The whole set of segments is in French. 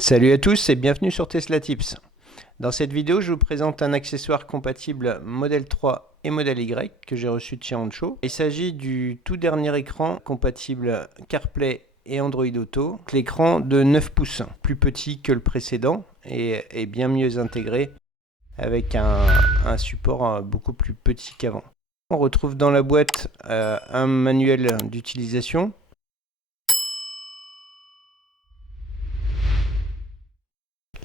Salut à tous et bienvenue sur Tesla Tips. Dans cette vidéo, je vous présente un accessoire compatible Model 3 et Model Y que j'ai reçu de chez Ancho. Il s'agit du tout dernier écran compatible CarPlay et Android Auto. L'écran de 9 pouces, plus petit que le précédent et bien mieux intégré avec un support beaucoup plus petit qu'avant. On retrouve dans la boîte un manuel d'utilisation.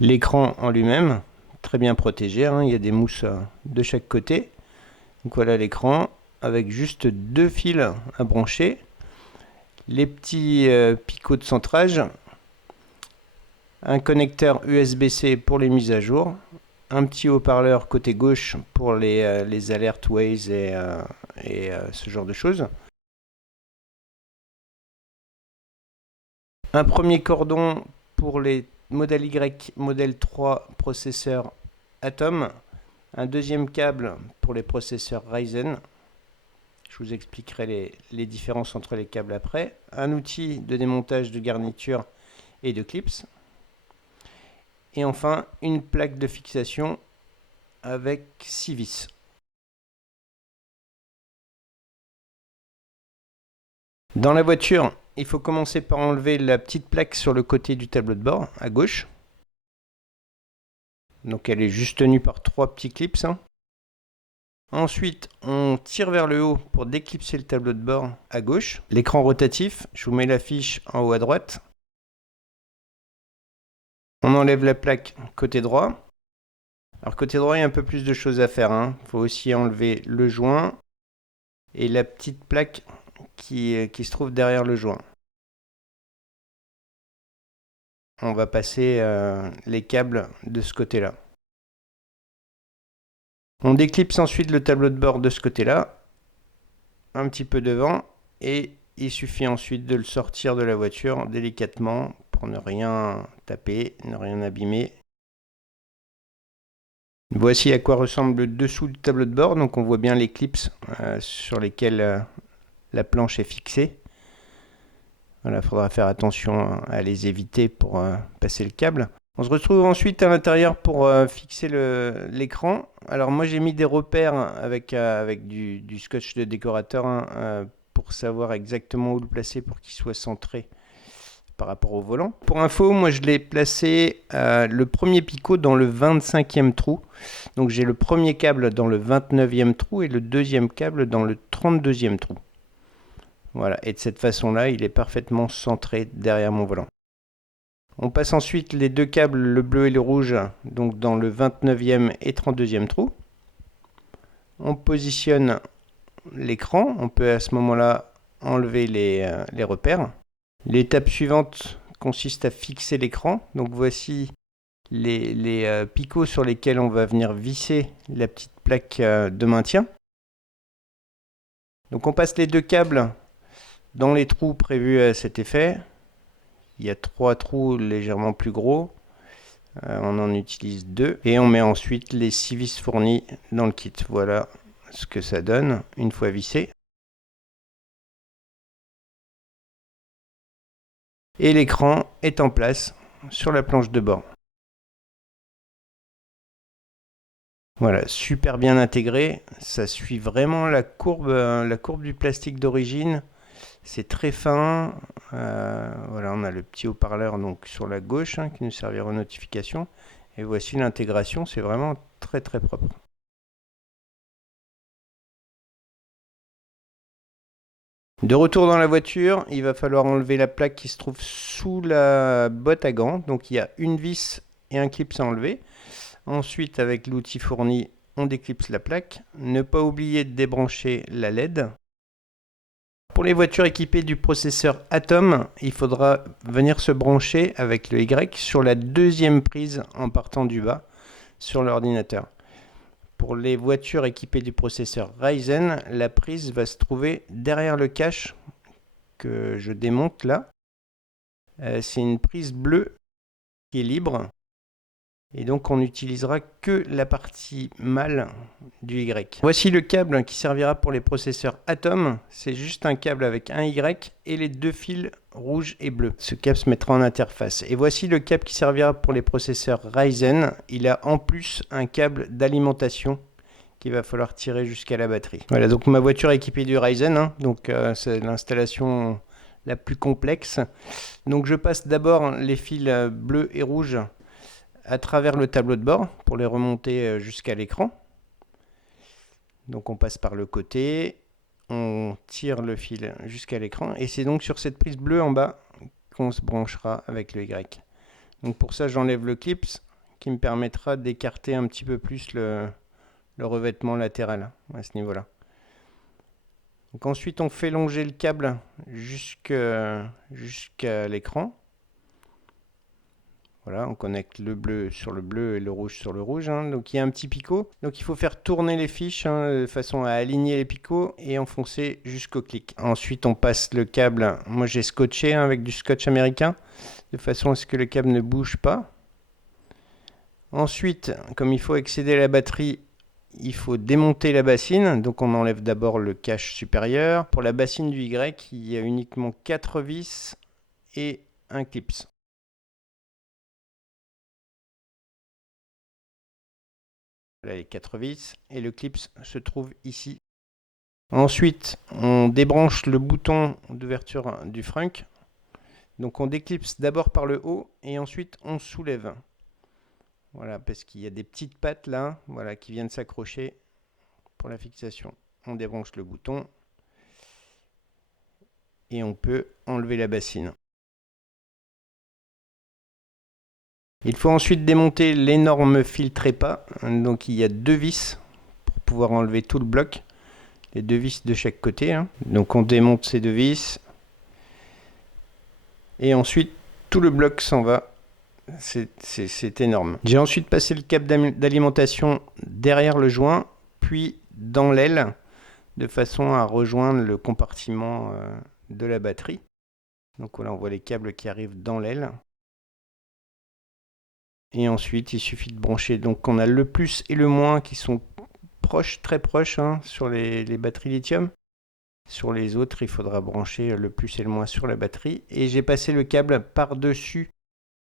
L'écran en lui-même, très bien protégé, hein, il y a des mousses de chaque côté. Donc voilà l'écran avec juste deux fils à brancher. Les petits picots de centrage, un connecteur USB-C pour les mises à jour, un petit haut-parleur côté gauche pour les alertes Waze et ce genre de choses. Un premier cordon pour les modèle Y, modèle 3 processeur Atom. Un deuxième câble pour les processeurs Ryzen. Je vous expliquerai les différences entre les câbles après. Un outil de démontage de garniture et de clips. Et enfin, une plaque de fixation avec 6 vis. Dans la voiture, il faut commencer par enlever la petite plaque sur le côté du tableau de bord, à gauche. Donc elle est juste tenue par 3 petits clips. Ensuite, on tire vers le haut pour déclipser le tableau de bord à gauche. L'écran rotatif, je vous mets la fiche en haut à droite. On enlève la plaque côté droit. Alors côté droit, il y a un peu plus de choses à faire. Il faut aussi enlever le joint et la petite plaque qui se trouve derrière le joint. On va passer les câbles de ce côté-là. On déclipse ensuite le tableau de bord de ce côté-là, un petit peu devant, et il suffit ensuite de le sortir de la voiture délicatement pour ne rien taper, ne rien abîmer. Voici à quoi ressemble le dessous du tableau de bord. Donc on voit bien les clips sur lesquels la planche est fixée. Voilà, il faudra faire attention à les éviter pour passer le câble. On se retrouve ensuite à l'intérieur pour fixer l'écran. Alors moi j'ai mis des repères avec du scotch de décorateur pour savoir exactement où le placer pour qu'il soit centré par rapport au volant. Pour info, moi je l'ai placé le premier picot dans le 25e trou. Donc j'ai le premier câble dans le 29e trou et le deuxième câble dans le 32e trou. Voilà, et de cette façon-là, il est parfaitement centré derrière mon volant. On passe ensuite les deux câbles, le bleu et le rouge, donc dans le 29e et 32e trou. On positionne l'écran, on peut à ce moment-là enlever les repères. L'étape suivante consiste à fixer l'écran. Donc voici les picots sur lesquels on va venir visser la petite plaque de maintien. Donc on passe les deux câbles dans les trous prévus à cet effet. Il y a 3 trous légèrement plus gros. On en utilise 2. Et on met ensuite les 6 vis fournis dans le kit. Voilà ce que ça donne une fois vissé. Et l'écran est en place sur la planche de bord. Voilà, super bien intégré. Ça suit vraiment la courbe du plastique d'origine. C'est très fin. Voilà, on a le petit haut-parleur donc sur la gauche qui nous servira aux notifications. Et voici l'intégration, c'est vraiment très très propre. De retour dans la voiture, il va falloir enlever la plaque qui se trouve sous la botte à gants. Donc il y a une vis et un clip à enlever. Ensuite, avec l'outil fourni, on déclipse la plaque. Ne pas oublier de débrancher la LED. Pour les voitures équipées du processeur Atom, il faudra venir se brancher avec le Y sur la deuxième prise en partant du bas sur l'ordinateur. Pour les voitures équipées du processeur Ryzen, la prise va se trouver derrière le cache que je démonte là. C'est une prise bleue qui est libre Et donc on n'utilisera que la partie mâle du Y. Voici le câble qui servira pour les processeurs Atom. C'est juste un câble avec un Y et les deux fils rouge et bleu. Ce câble se mettra en interface. Et voici le câble qui servira pour les processeurs Ryzen. Il a en plus un câble d'alimentation qu'il va falloir tirer jusqu'à la batterie. Voilà, donc ma voiture est équipée du Ryzen, hein, donc c'est l'installation la plus complexe. Donc je passe d'abord les fils bleus et rouges à travers le tableau de bord pour les remonter jusqu'à l'écran. Donc on passe par le côté, on tire le fil jusqu'à l'écran et c'est donc sur cette prise bleue en bas qu'on se branchera avec le Y. Donc pour ça j'enlève le clip qui me permettra d'écarter un petit peu plus le revêtement latéral à ce niveau-là. Donc ensuite on fait longer le câble jusqu'à l'écran. Voilà, on connecte le bleu sur le bleu et le rouge sur le rouge. Hein. Donc il y a un petit picot. Donc il faut faire tourner les fiches de façon à aligner les picots et enfoncer jusqu'au clic. Ensuite on passe le câble. Moi j'ai scotché avec du scotch américain de façon à ce que le câble ne bouge pas. Ensuite, comme il faut accéder à la batterie, il faut démonter la bassine. Donc on enlève d'abord le cache supérieur. Pour la bassine du Y, il y a uniquement 4 vis et un clip. Voilà les 4 vis et le clip se trouve ici. Ensuite, on débranche le bouton d'ouverture du frunk. Donc on déclipse d'abord par le haut et ensuite on soulève. Voilà, parce qu'il y a des petites pattes là, voilà, qui viennent s'accrocher pour la fixation. On débranche le bouton et on peut enlever la bassine. Il faut ensuite démonter l'énorme fil trépas. Donc il y a 2 vis pour pouvoir enlever tout le bloc. Les 2 vis de chaque côté. Hein. Donc on démonte ces 2 vis. Et ensuite tout le bloc s'en va. C'est énorme. J'ai ensuite passé le câble d'alimentation derrière le joint, puis dans l'aile, de façon à rejoindre le compartiment de la batterie. Donc voilà, on voit les câbles qui arrivent dans l'aile. Et ensuite, il suffit de brancher. Donc on a le plus et le moins qui sont proches, très proches, hein, sur les batteries lithium. Sur les autres, il faudra brancher le plus et le moins sur la batterie. Et j'ai passé le câble par-dessus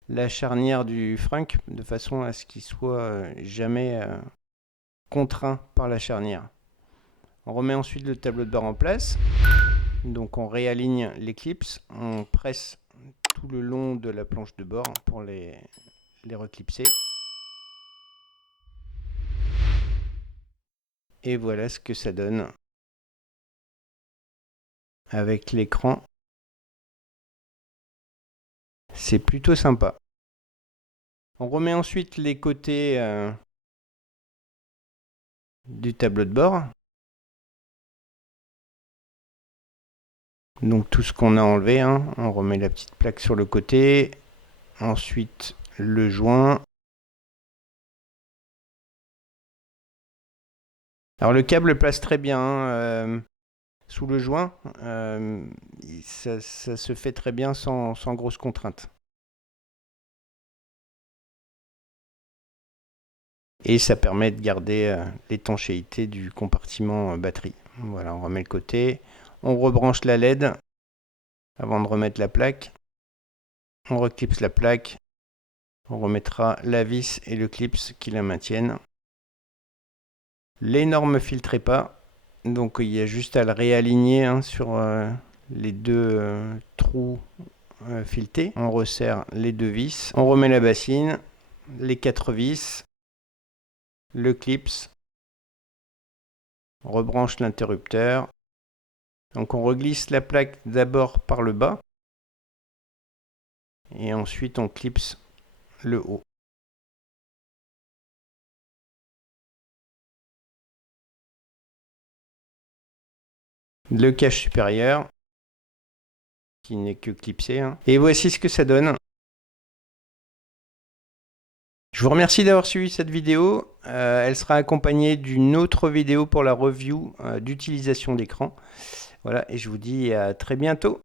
la charnière du frunk, de façon à ce qu'il soit jamais contraint par la charnière. On remet ensuite le tableau de bord en place. Donc on réaligne les clips. On presse tout le long de la planche de bord pour les reclipser. Et voilà ce que ça donne avec l'écran. C'est plutôt sympa. On remet ensuite les côtés du tableau de bord. Donc tout ce qu'on a enlevé, hein. On remet la petite plaque sur le côté. Ensuite le joint. Alors le câble place très bien sous le joint. Ça se fait très bien sans grosse contrainte. Et ça permet de garder l'étanchéité du compartiment batterie. Voilà, on remet le côté. On rebranche la LED avant de remettre la plaque. On reclipse la plaque. On remettra la vis et le clips qui la maintiennent. L'énorme fil trépas. Donc il y a juste à le réaligner hein, sur les deux trous filetés. On resserre les 2 vis. On remet la bassine, les 4 vis, le clips. On rebranche l'interrupteur. Donc on reglisse la plaque d'abord par le bas. Et ensuite on clipse le haut. Le cache supérieur qui n'est que clipsé. Hein. Et voici ce que ça donne. Je vous remercie d'avoir suivi cette vidéo. Elle sera accompagnée d'une autre vidéo pour la review d'utilisation d'écran. Voilà, et je vous dis à très bientôt.